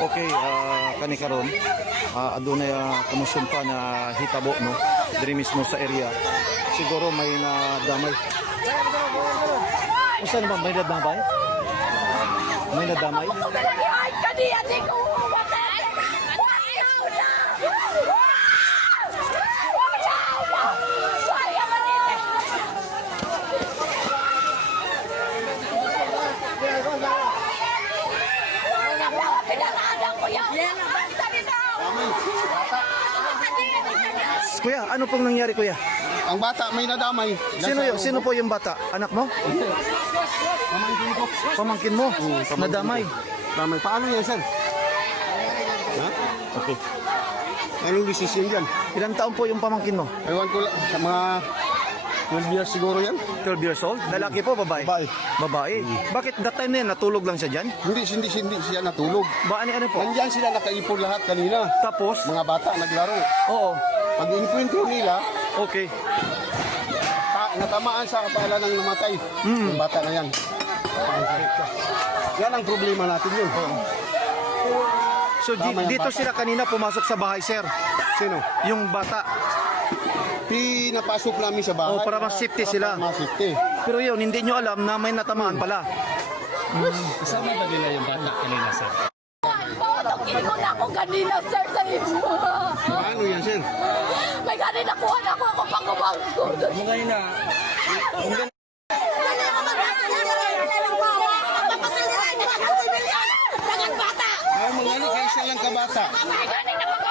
Okay, kani karon adunay komisyon pa na hitabo no diri mismo sa area. Siguro may nadamay. Usa naman may nadamay? May nadamay? Kuya, ano pong nangyari kuya? Ang bata may nadamay. Sino po yung bata? Anak mo? Pamangkin ko. Pamangkin mo? Nadamay. Damay. Paano yan, sir? Ha? Okay. Anong decision yan? Ilang taon po yung pamangkin mo? Ewan ko lang. Sa mga 12 years siguro yan. 12 years old? Lalaki po, babae? Babae. Babae. Bakit that time na yan, natulog lang siya dyan? Hindi siya natulog. Ano po? Nandyan sila nakaipon lahat kanina. Tapos? Mga bata naglaro. Oo. Pag inkwentro nila, Okay. natamaan sa kapalan ng namatay. Yung bata na yan. Yan ang problema natin yun. So Tama yung dito bata. sila kanina pumasok sa bahay, sir. Sino? Yung bata. Pinapasok namin sa bahay. Oh, para mas safety sila. Para mas safety. Pero yun, hindi nyo alam na may natamaan pala. Kasama ba nila yung bata kanina, sir? Gingon ako kanina, sir, sa imo. Paano yan, sir? May kanina kuha na ako pagkabangko. Mga ina, Dengan bata. Ay, mga ano, kaisa lang kabata. May kanina mga